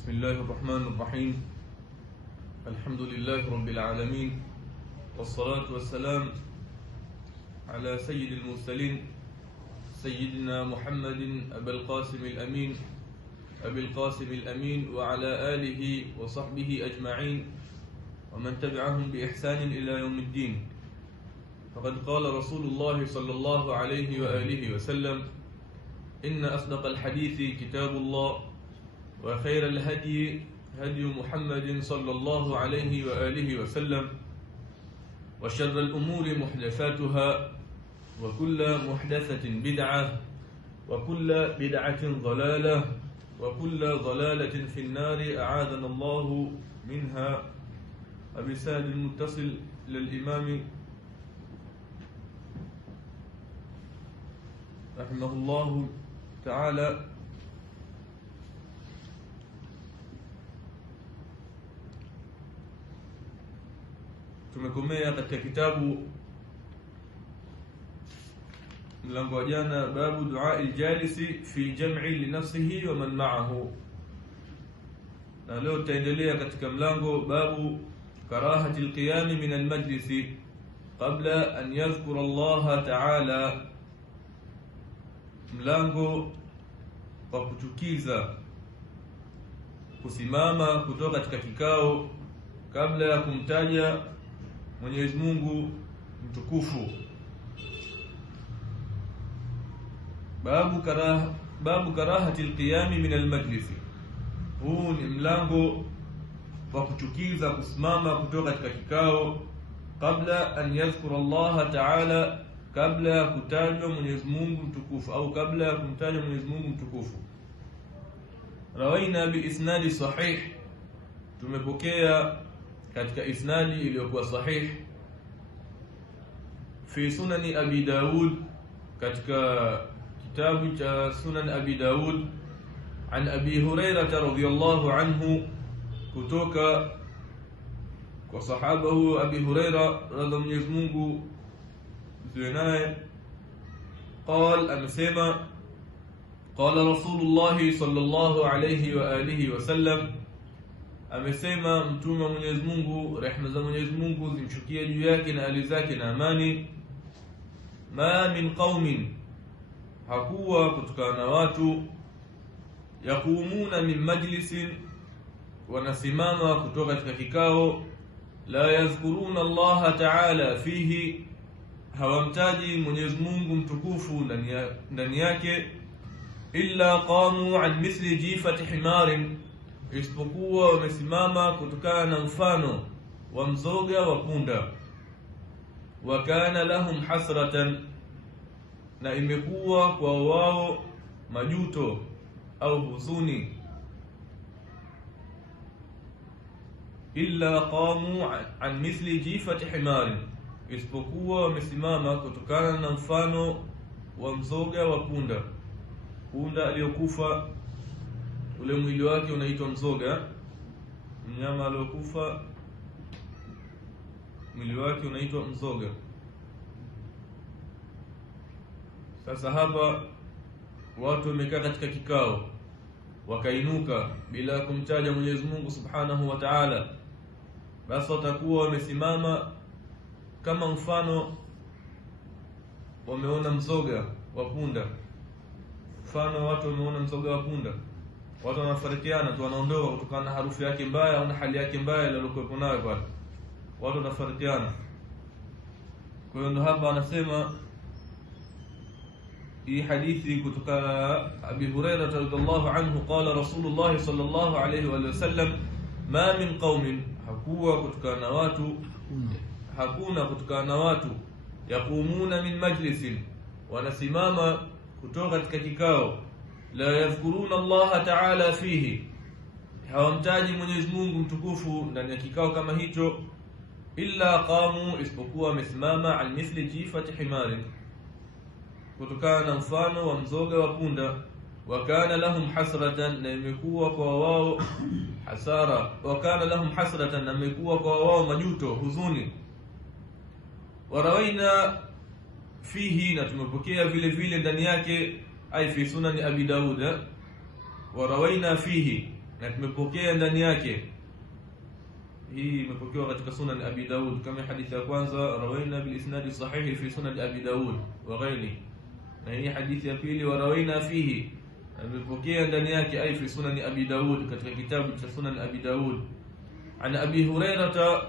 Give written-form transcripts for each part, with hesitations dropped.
بسم الله الرحمن الرحيم. الحمد لله رب العالمين، والصلاة والسلام على سيد المرسلين سيدنا محمد أبي القاسم الأمين وعلى آله وصحبه أجمعين ومن تبعهم بإحسان إلى يوم الدين. فقد قال رسول الله صلى الله عليه وآله وسلم: إن أصدق الحديث كتاب الله، وخير الهدي هدي محمد صلى الله عليه وآله وسلم، وشر الأمور محدثاتها، وكل محدثة بدعة، وكل بدعة ضلالة، وكل ضلالة في النار أعاذنا الله منها. وبسند المتصل للإمام رحمه الله تعالى: tumekomea katika kitabu mlango wa jana, babu dua aljalisi fi jam'i li nafsihi wa man ma'ahu, na leo tutaendelea katika mlango babu karahati alqiyam min almajlisi qabla an yadhkura Allah ta'ala, mlango wa kuchukiza kusimama kutoka katika kikao kabla ya kumtaja Mwenyezi Mungu mtukufu. Babu karahati alqiyam min almajlisi, huu ni mlango wa kuchukiza kusimama kutoka katika kikao kabla an yadhkura Allah ta'ala, kabla ya kutajwa Mwenyezi Mungu mtukufu, au kabla ya kumtaja Mwenyezi Mungu mtukufu. Rawaina bi isnadi sahih, tumepokea katika isnadi iliyokuwa sahih, fi sunani Abi Daud, katika kitabu cha Sunan Abi Daud, an Abi Hurairah radhiyallahu anhu, kutoka kwa sahaba huyo Abi Hurairah radhi Mwenyezi Mungu ziwe naye, قال amesema: qala Rasulullah sallallahu alayhi wa alihi wa sallam, amesema mtume wa Mwenyezi Mungu, rehema za Mwenyezi Mungu zimshukie juu yake na ali zake na amani: ma min qaumin, hakuwa kutokana na watu, yakumuna min majlisin, wanasimama kutoka katika kikao, la yadhkuruna Allah ta'ala fihi, hawamtaji Mwenyezi Mungu mtukufu ndani yake, illa qamu an mithli jifati himarin, isipokuwa wamesimama kutokana na mfano wa mzoga wa punda. Wa kana lahum hasratan, na imekuwa kwa wao majuto au huzuni. Illa qamu an mithli jifati himarin, isipokuwa wamesimama kutokana na mfano wa mzoga wa punda. Punda aliyokufa, ule mwili wake unaitwa mzoga. Mnyama aliyokufa mwili wake unaitwa mzoga. Sasa hapa watu wamekaa katika kikao, wakainuka bila kumtaja Mwenyezi Mungu Subhanahu wa Ta'ala, basi watakuwa wamesimama kama mfano wameona mzoga wa punda. Mfano watu wameona mzoga wa punda, watu wanafarikiana tu, wanaondoka kutokana na harufu yake mbaya au na hali yake mbaya aliyokuwa nayo pale, watu wanafarikiana. Kwa hiyo ndo hapa anasema hii hadithi kutoka Abi Hurairah radhiallahu anhu, qala Rasulullah sallallahu alayhi wa sallam: ma min qaumin, hakuwa kutokana na watu, hakuna kutokana na watu, yakumuna min majlisin, wanasimama kutoka katika kikao, la yadhkuruna Allah ta'ala fihi, hawamtaji Mwenyezi Mungu mtukufu ndani ya kikao kama hicho, illa qamu, isipokuwa wamesimama, an mithli jifati himarin, kutokana na mfano wa mzoga wa punda. Wa kana lahum hasratan, na imekuwa kwa wao hasara. Wa kana lahum hasratan, na imekuwa kwa wao majuto, huzuni. Warawaina fihi, na tumepokea vile vile ndani yake, ay fi sunan Abi Daud, warawaina fihi, na tumepokea ndani yake. Hii imepokewa katika Sunan Abi Daud kama hadithi ya kwanza, rawaina bil isnad sahih fi Sunan Abi Daud wa ghairi. Na hii hadithi ya pili, wa rawaina fihi, imepokea ndani yake ay fi Sunan Abi Daud, katika kitabu cha Sunan Abi Daud. An Abi Hurairah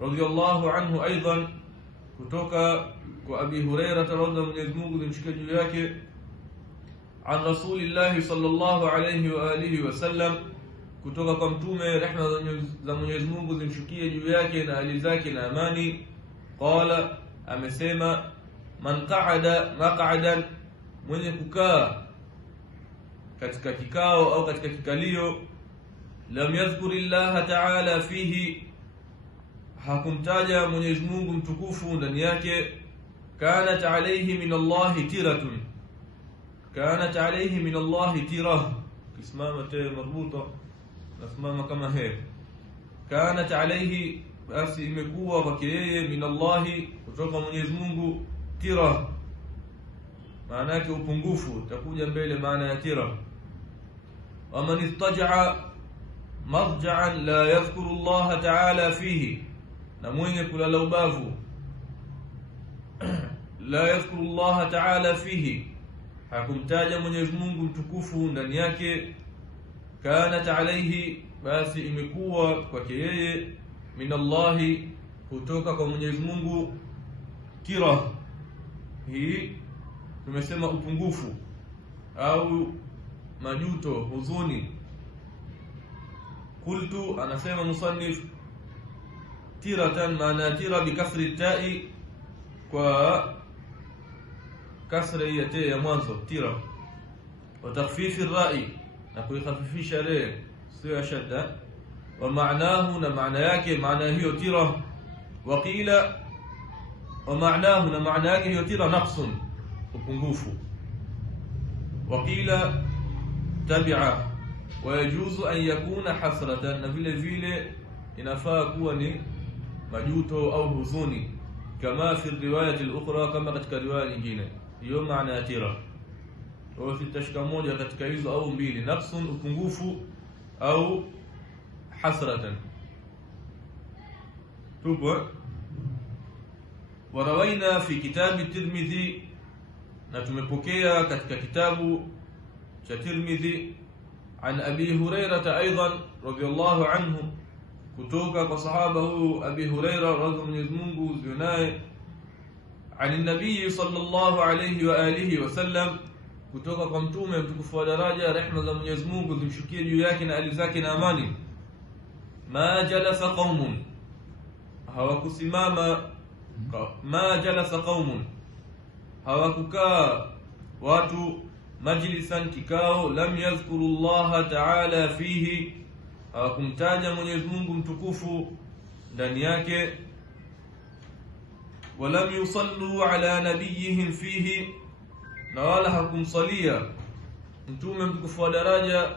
radhiyallahu anhu aidan, kutoka kwa Abi Hurairah radhiyallahu anhu mshika juu yake, an Rasulillah sallallahu alayhi wa alihi wasallam, kutoka kwa mtume rehma za Mwenyezi Mungu zimshukie juu yake na ali zake na amani, qala, amesema, man qa'ada maq'adan, mwenye kukaa katika kikao au katika kikalio, lam yadhkurillaha ta'ala fihi, hakumtaja Mwenyezi Mungu mtukufu ndani yake, kanat alayhi min Allahi tiratun, kanat alayhi min Allahi tirah, kisimama te marbuta nasimama kama he, kanat alayhi, basi imekuwa kwake yeye, min Allahi, kutoka Mwenyezi Mungu, tirah, maana yake upungufu, takuja mbele maana ya tirah. Wa man istaja'a marja'an la yadhkuru Allah ta'ala fihi, na mwenye kulala ubavu, la yadhkuru Allah ta'ala fihi, hakumtaja Mwenyezi Mungu mtukufu ndani yake, kanat alayhi, basi imekuwa kwake yeye, min Allahi, kutoka kwa Mwenyezi Mungu, tirah. Hii tumesema upungufu au majuto, huzuni. Qultu, anasema musannif, tiratan, maana tira bikasri ta'i, kwa kasri ya ta ya mwanzo, tira, wa takhfifi ar-ra'i, na kuikhafifisha ra, sio ya shadda. Wa maanahu, na maana yake, maana hiyo tira, wa qila, wa maanahu, na maana yake hiyo tira, naqsun, upungufu. Wa qila tabi'a, wa yajuzu an yakuna hasratan, na vile vile inafaa kuwa ni majuto au huzuni, kama fi riwayat al-ukhra, kama katika riwaya nyingine. Hiyo maana ya tira, au sitashika moja katika hizo au mbili, nafsun, upungufu, au hasratan. tupo. Warawaina fi kitabi Tirmidhi, na tumepokea katika kitabu cha Tirmidhi, an Abi Hurairah aidan radhiyallahu anhu, kutoka kwa sahaba huyu Abi Hurairah radhiyallahu Mungu zionaye, an nabii sallallahu alayhi wa alihi wasallam, kutoka kwa mtume mtukufu wa daraja, rehma za Mwenyezi Mungu zimshukie juu yake na ali zake na amani, ma jalasa qaumun, hawakusimama, ma jalasa qaumun, hawakukaa watu, majlisan, kikao, lam yadhkuru Allah ta'ala fihi, hawakumtaja Mwenyezi Mungu mtukufu ndani yake, walam yusallu ala nabiyihim fihi, na wala hakumsalia mtume mtukufu wa daraja,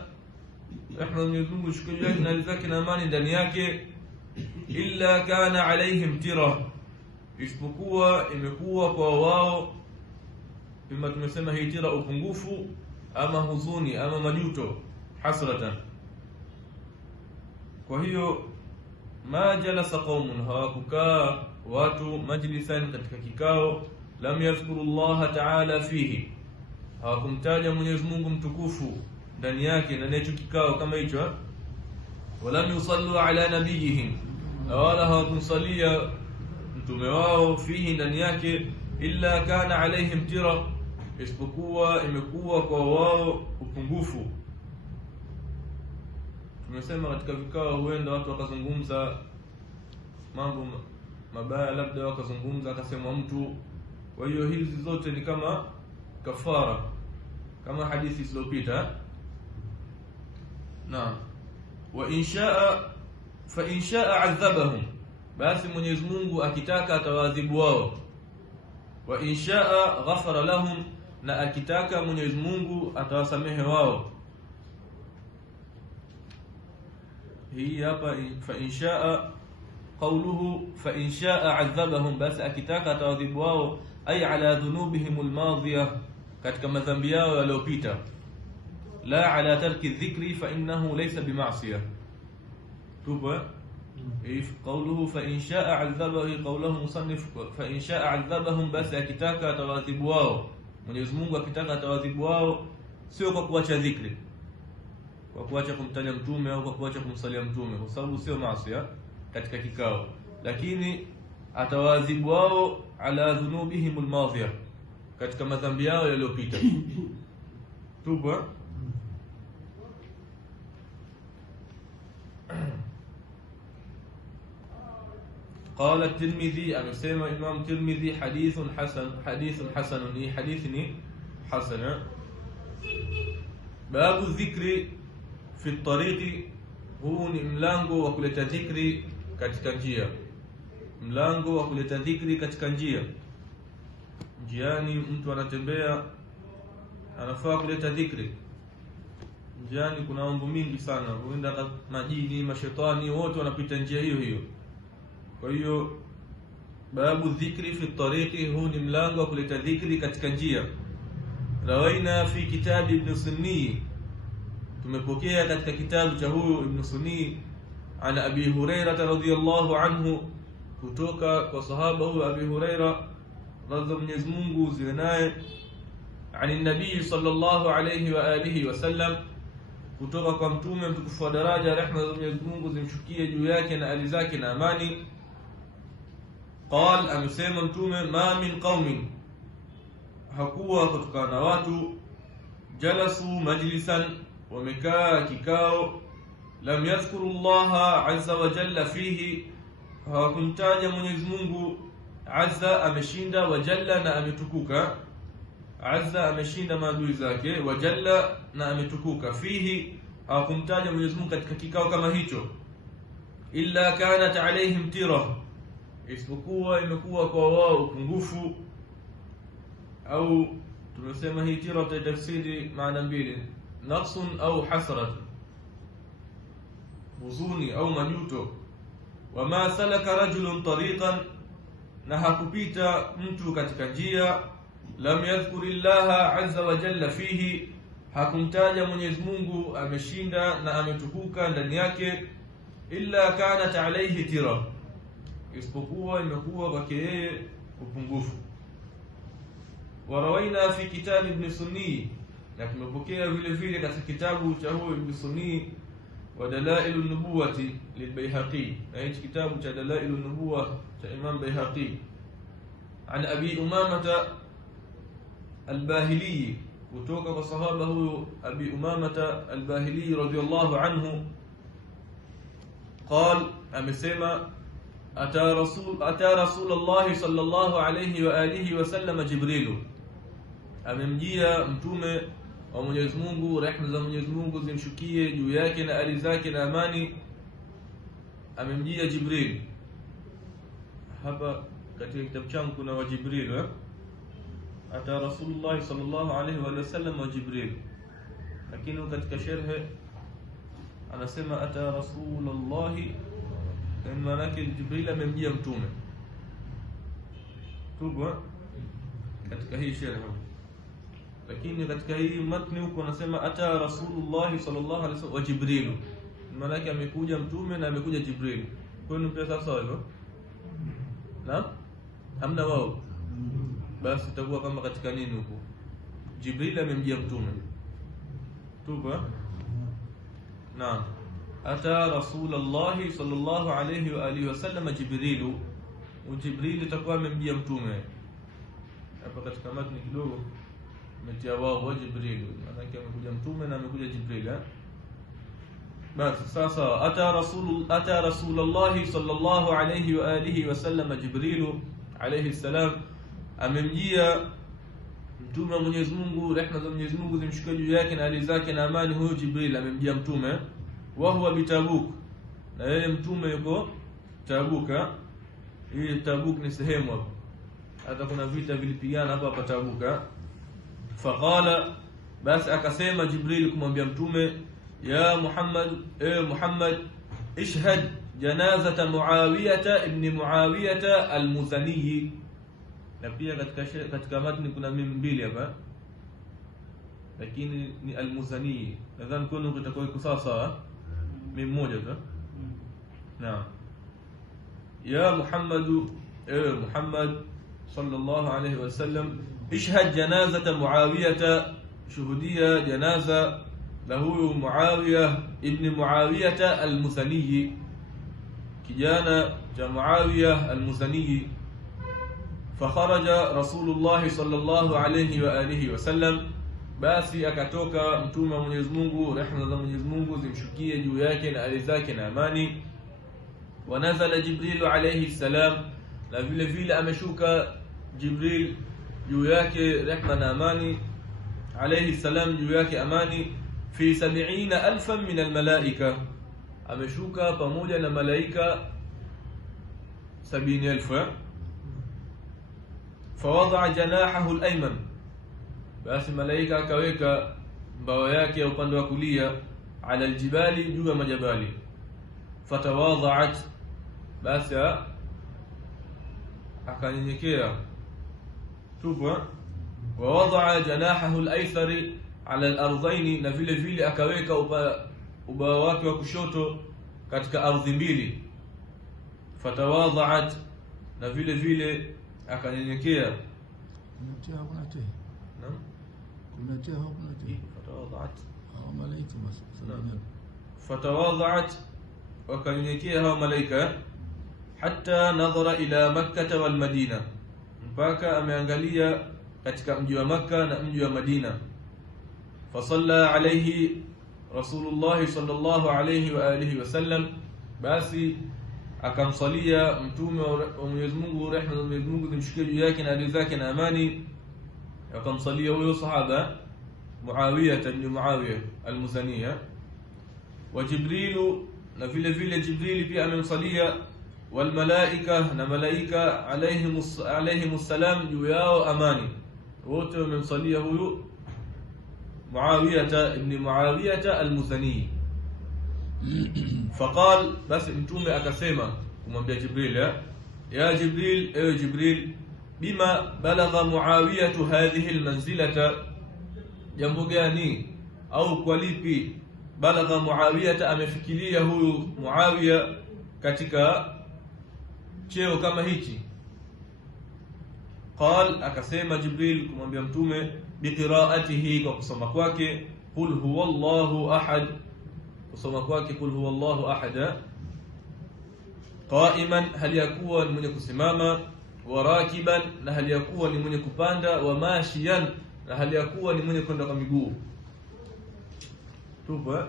rehma Mwenyezi Mungu shukuru yake na riziki na amani ndani yake, illa kana alaihim tira, isipokuwa imekuwa kwa wao, kama tumesema hii tira, upungufu ama huzuni ama majuto, hasratan. Kwa hiyo ma jalasa qaumun, hawakukaa watu, majlisan, katika kikao, lam yadhkuru Allah ta'ala fihi, hawakumtaja Mwenyezi Mungu mtukufu ndani yake na hicho kikao kama hicho, walam yusallu ala nabiyihim, wala hawakumsalia mtume wao fihi ndani yake, illa kana alaihim tira, isipokuwa imekuwa kwa wao upungufu. Tumesema katika vikao huenda watu wakazungumza mambo mabaya, labda wakazungumza akasema mtu. Kwa hiyo hizi zote ni kama kafara, kama hadithi zilizopita. Naam. Wa inshaa fa inshaa adhabahum, basi Mwenyezi Mungu akitaka atawaadhibu wao. Wa inshaa ghafara lahum, na akitaka Mwenyezi Mungu atawasamehe wao. Hii hapa fa inshaa, qawluhu fa inshaa adhabahum, basi akitaka atawaadhibu wao, ay ala dhunubihim almadhiya, katika madhambi yao yaliyopita. لا على ترك الذكر فإنه ليس بمعصية. توبة قوله فإن شاء عذبه، قوله مصنف فإن شاء عذبهم، basi akitaka atawadhibu wao. Mwenyezi Mungu akitaka atawadhibu wao, sio kwa kuacha dhikri, kwa kuacha kumtaja mtume au kwa kuacha kumsalia mtume, kwa sababu sio maasi katika kikao, lakini atawadhibu wao ala dhunubihim almadhiya, katika madhambi yao yaliyopita. Tuba قال الترمذي، أنا سمع إمام الترمذي حديث حسن، حديث حسن، حديثني حسن. باب الذكر في الطريق، huu ni mlango wa kuleta dhikri katika njia. Mlango wa kuleta dhikri katika njia. Njiani mtu anatembea, anafaa kuleta dhikri. Njiani kuna mambo mingi sana, huenda majini, mashetani wote wanapita njia hiyo hiyo. Kwa hiyo babu dhikri fi tariqi, huu ni mlango wa kuleta dhikri katika njia. Rawaina fi kitabi Ibn Sunni, tumepokea katika kitabu cha huyu Ibn Sunni, ana Abi Hurairah radhiyallahu anhu, kutoka kwa sahaba huyu Abi Hurairah radhi Mwenyezi Mungu ziwe naye, ani nabii sallallahu alayhi wa alihi wasallam, kutoka kwa mtume mtukufu wa daraja, rehma za Mwenyezi Mungu zimshukie juu yake na ali zake na amani. قال amesema mtume, ma min qaumin, hakuwa kutokana watu, jalasu majlisan, wamekaa kikao, lam yadhkuru Allah azza wa jalla fihi, hawakumtaja Mwenyezi Mungu, azza ameshinda, wa jalla na ametukuka. Azza ameshinda maadui zake, wa jalla na ametukuka. Fihi hawakumtaja Mwenyezi Mungu katika kikao kama hicho. Illa kanat alaihim tirah, isipokuwa imekuwa kwa wao upungufu. Au tumesema hii tira tutafsiri maana mbili, naqsun au hasrat, huzuni au majuto. Wama salaka rajulun tariqan, na hakupita mtu katika njia, lam yadhkurillaha azza wa jalla fihi, hakumtaja Mwenyezi Mungu ameshinda na ametukuka ndani yake. Illa kanat alayhi tira, isipokuwa imekuwa kwake yeye upungufu. Warawaina fi kitab Ibn Sunni, na tumepokea vile vile katika kitabu cha huyo Ibn Sunni, wa Dalailun Nubuwati lilbayhaqi, na hichi kitabu cha Dalailun Nubuwa cha Imam Bayhaqi, an Abi Umamata al-Bahili, kutoka kwa sahaba huyo Abi Umamata al-Bahili radhiyallahu anhu, قال amesema, ata Rasulullah sallallahu alayhi wa alihi wasallam Jibril, amemjia mtume wa Mwenyezi Mungu, rehema za Mwenyezi Mungu zimshukie juu yake na ali zake na amani, amemjia Jibril. Hapa katika kitabu changu kuna wa Jibril, ata Rasulullah sallallahu alayhi wa sallam wa Jibril, lakini katika sharh anasema ata Rasulullah, maana yake Jibril amemjia mtume. Tubwa katika hii sharh, lakini katika hii matni huko anasema ata Rasulullah sallallahu alaihi wasallam wa Jibril, maana yake amekuja mtume na amekuja Jibril. Kwa hiyo ni sawa sawa hivyo, na hamna wao, basi itakuwa kama katika nini huko, Jibril amemjia mtume. Tubwa naam, ata Rasulullah sallallahu alayhi wa alihi wasallam Jibril, Jibril itakuwa amemjia mtume. Hapa katika matni kidogo umetia wao wa Jibril, maana yake amekuja mtume na amekuja Jibril. Basi sasa ata Rasulullah sallallahu alayhi wa alihi wasallam Jibril alayhi salam, amemjia mtume wa Mwenyezi Mungu, rehema za Mwenyezi Mungu zimshukie juu yake na ali zake na amani. Huyo Jibril amemjia mtume, wa huwa bitabuk, na yeye mtume yuko Tabuka. Hii Tabuk ni sehemu hapo, hata kuna vita vilipigana hapa Tabuka. Faqala, basi akasema Jibril kumwambia mtume, ya Muhammad, Muhammad, ishhad janazata Muawiyah ibn Muawiyah al-Muzani. Na pia katika matni kuna mimi mbili hapa, lakini ni al-Muzani. Nadhani kuna kitakuwa iko sawa mimi mmoja tu. Naam. Ya Muhammad sallallahu alayhi wasallam, ishhad janazata Muawiyah, shuhudia janaza lahu Muawiyah ibn Muawiyah al-Muzani, kijana cha Muawiyah al-Muzani. فخرج رسول الله صلى الله عليه وآله وسلم, basi akatoka mtume wa Mwenyezi Mungu, rehema za Mwenyezi Mungu zimshukie juu yake na ali zake na amani. Wanazala Jibril alayhi salam, na vile vile ameshuka Jibril juu yake, rehema na amani, alayhi salam juu yake amani. Fi 70,000 min almalaika, ameshuka pamoja na malaika 70,000. فوضع جناحه الأيمن, basi malaika akaweka mbawa yake ya upande wa kulia, ala aljibali, juu ya majabali. Fatawadha'at, basi akanyenyekea tupo. Wawadha janahahu al-aythari ala al-ardhayn, na vile vile akaweka ubawa wake wa kushoto katika ardhi mbili. Fatawadha'at, na vile vile akanyenyekea. Fatawadha'at, wakanyenyekea hao malaika. Hatta nadhara ila Makkah wal Madina, mpaka ameangalia katika mji wa Makkah na mji wa Madina. Fasalla alayhi Rasulullah sallallahu alayhi wa alihi wasallam, basi akamsalia mtume wa Mwenyezi Mungu, rehema za Mwenyezi Mungu zimshukie juu yake na ali zake na amani. Akamsalia huyo sahaba Muawiyah ibn Muawiyah al-Muzani. Wa Jibril, na vile vile Jibril pia amemsalia. Wal malaika, na malaika alayhimus salam juu yao amani, wote wamemsalia huyo Muawiyah ibn Muawiyah al-Muzani. Faqal, basi mtume akasema kumwambia Jibril, ya Jibril, ewe Jibril, bima balagha Muawiyah hadhihi almanzilata, jambo gani au kwa lipi balagha Muawiyah, amefikiria huyu Muawiyah katika cheo kama hichi. Qal, akasema Jibril kumwambia mtume, biqiraatihi, kwa kusoma kwake qul huwallahu ahad, kusoma kwake qul huwallahu ahad. Qa'iman, hali yakuwa ni mwenye kusimama. Wa rakiban, na hali yakuwa ni mwenye kupanda. Wa mashiyan, na hali yakuwa ni mwenye kwenda kwa miguu. Tupo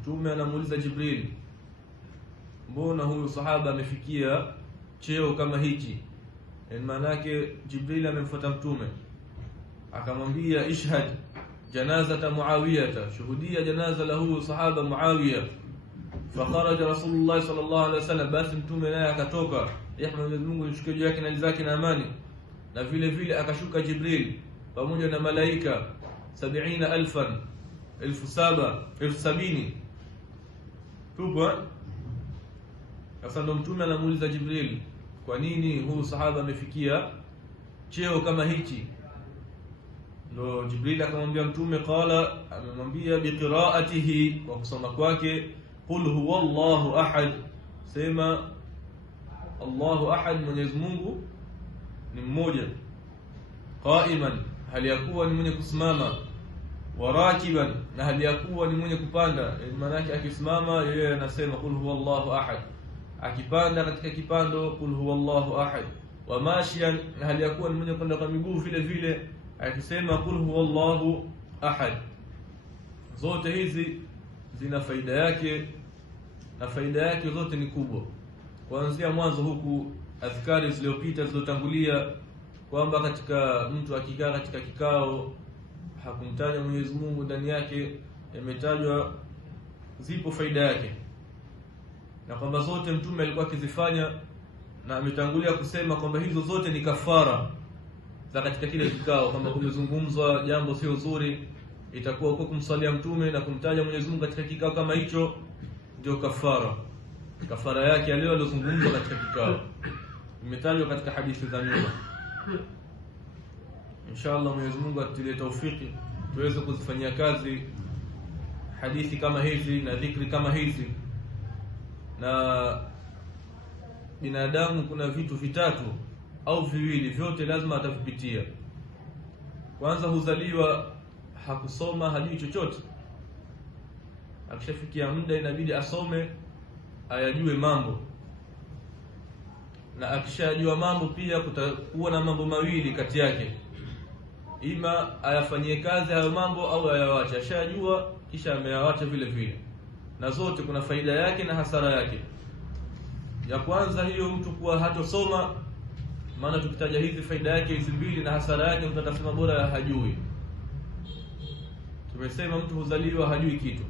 mtume anamuuliza Jibril, mbona huyu sahaba amefikia cheo kama hichi? Maana yake Jibril amemfuata mtume akamwambia, ishhad janazata Muawiyah, shuhudia janaza la huyu sahaba Muawiyah. Fakharaja Rasulullah sallallahu alaihi wasallam, basi mtume naye akatoka, rehema ya Mwenyezi Mungu ishukie juu yake na ali zake na amani. Na vile vile akashuka Jibril pamoja na malaika 70,000, 70,000 tupo. Sasa ndo mtume anamuuliza Jibril, kwa nini huyu sahaba amefikia cheo kama hichi? Ndo Jibril akamwambia mtume, qala, amemwambia biqiraatihi, kwa kusoma kwake qul huwallahu ahad, sema Allahu ahad, Mwenyezi Mungu ni mmoja. Qa'iman, hali yakuwa ni mwenye kusimama. Wa rakiban, na hali yakuwa ni mwenye kupanda. Maana yake akisimama yeye anasema qul huwallahu ahad, akipanda katika kipando qul huwallahu ahad. Wa mashiyan, na hali yakuwa ni mwenye kwenda kwa miguu vile vile akisema qul huwallahu ahad. Zote hizi zina faida yake, na faida yake zote ni kubwa. Kuanzia mwanzo huku adhkari zilizopita zilizotangulia, kwamba katika mtu akikaa katika kikao hakumtaja Mwenyezi Mungu ndani yake, imetajwa zipo faida yake, na kwamba zote mtume alikuwa akizifanya, na ametangulia kusema kwamba hizo zote ni kafara za katika kile kikao. Kama kumezungumzwa jambo sio zuri, itakuwa huko kumsalia mtume na kumtaja Mwenyezi Mungu katika kikao kama hicho ndio kafara yake leo aliyozungumzwa katika kikao, imetajwa katika hadithi za nyuma. Inshallah Mwenyezi Mungu atutie taufiki tuweze kuzifanyia kazi hadithi kama hizi na dhikri kama hizi. Na binadamu kuna vitu vitatu au viwili, vyote lazima atavipitia. Kwanza, huzaliwa hakusoma, hajui chochote. Akishafikia muda inabidi asome, ayajue mambo. Na akishajua mambo pia kutakuwa na mambo mawili kati yake, ima ayafanyie kazi hayo mambo au ayawache. Ashajua kisha ameyawacha vile vile, na zote kuna faida yake na hasara yake. Ya kwanza hiyo, mtu kuwa hatosoma, maana tukitaja hizi faida yake hizi mbili na hasara yake, mtu atasema bora hajui. Tumesema mtu huzaliwa hajui kitu,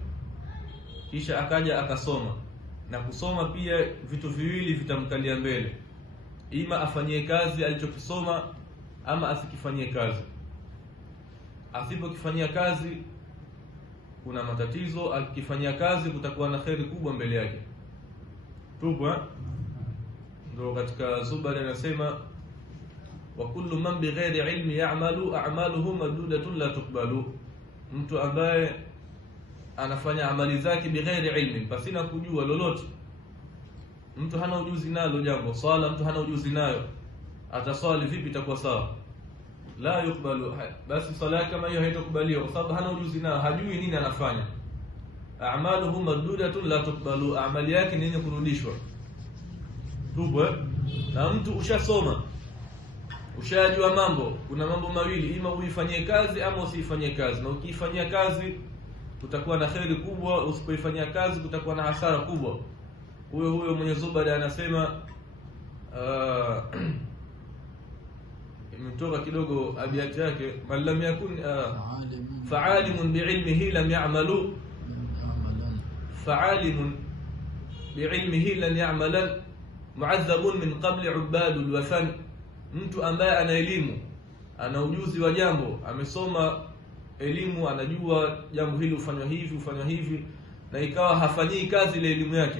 kisha akaja akasoma. Na kusoma pia vitu viwili vitamkalia mbele, ima afanyie kazi alichokisoma ama asikifanyie kazi. Asipokifanyia kazi kuna matatizo, akifanyia kazi kutakuwa na kheri kubwa mbele yake. Tupo ndio katika Zubari anasema, wa kullu man bighairi ilmi ya'malu a'maluhu maddudatun la tuqbalu. Mtu ambaye anafanya amali zake bighairi ilmi, pasina kujua lolote, mtu hana ujuzi nalo jambo. Swala mtu hana ujuzi nayo, ataswali vipi itakuwa sawa? La yukbalu. Basi swala kama hiyo haitakubaliwa kwa sababu hana ujuzi nayo, hajui nini anafanya. A'maluhu maddudatun la tuqbalu, amali yake ni yenye kurudishwa. Tupo. Na mtu ushasoma, ushajua mambo, kuna mambo mawili, ima uifanyie kazi ama usifanyie kazi. Na ukiifanyia kazi kutakuwa na kheri kubwa, usipoifanyia kazi kutakuwa na hasara kubwa. Huyo mwenye Zubari anasema imetoka kidogo abiyati yake, man lam yakun fa'alimun bi'ilmihi lam ya'malu, fa'alimun bi'ilmihi lam ya'malan mu'adhabun min qabli 'ubadul wathan. Mtu ambaye ana elimu, ana ujuzi wa jambo, amesoma elimu, anajua jambo hili ufanywa hivi, na ikawa hafanyii kazi ile elimu yake,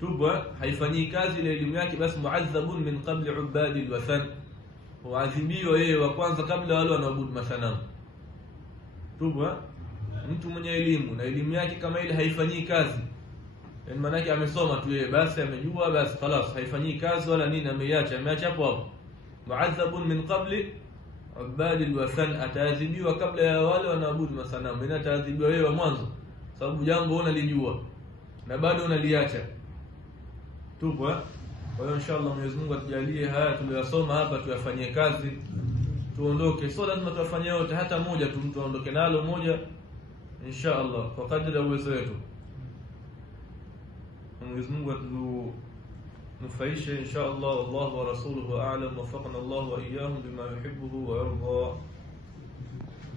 tuba haifanyii kazi ile elimu yake, basi mu'adhabun min qabli 'ubadil wathan, huadhibiwa yeye wa kwanza kabla wale wanaabudu masanamu. Tuba mtu mwenye elimu na elimu yake kama ile haifanyii kazi, yani maana yake amesoma tu yeye, basi amejua, basi خلاص haifanyii kazi wala nini, ameacha hapo hapo. Mu'adhabun min qabli 'ubadil wathan, ataadhibiwa kabla ya wale wanaabudu masanamu. Ina ataadhibiwa wewe mwanzo, sababu jambo unalijua na bado unaliacha. Tupo. Kwa hiyo inshallah Mwenyezi Mungu atujalie haya tuliyosoma hapa tuyafanyie kazi, tuondoke. Sio lazima tuyafanyie yote, hata moja tu mtu aondoke nalo moja inshallah kwa kadri ya uwezo wetu. Mwenyezi Mungu atunufaishe inshallah. Wallahu wa rasuluhu a'lam. Wafaqana Allah wa iyyahum bima yuhibbu wa yarda.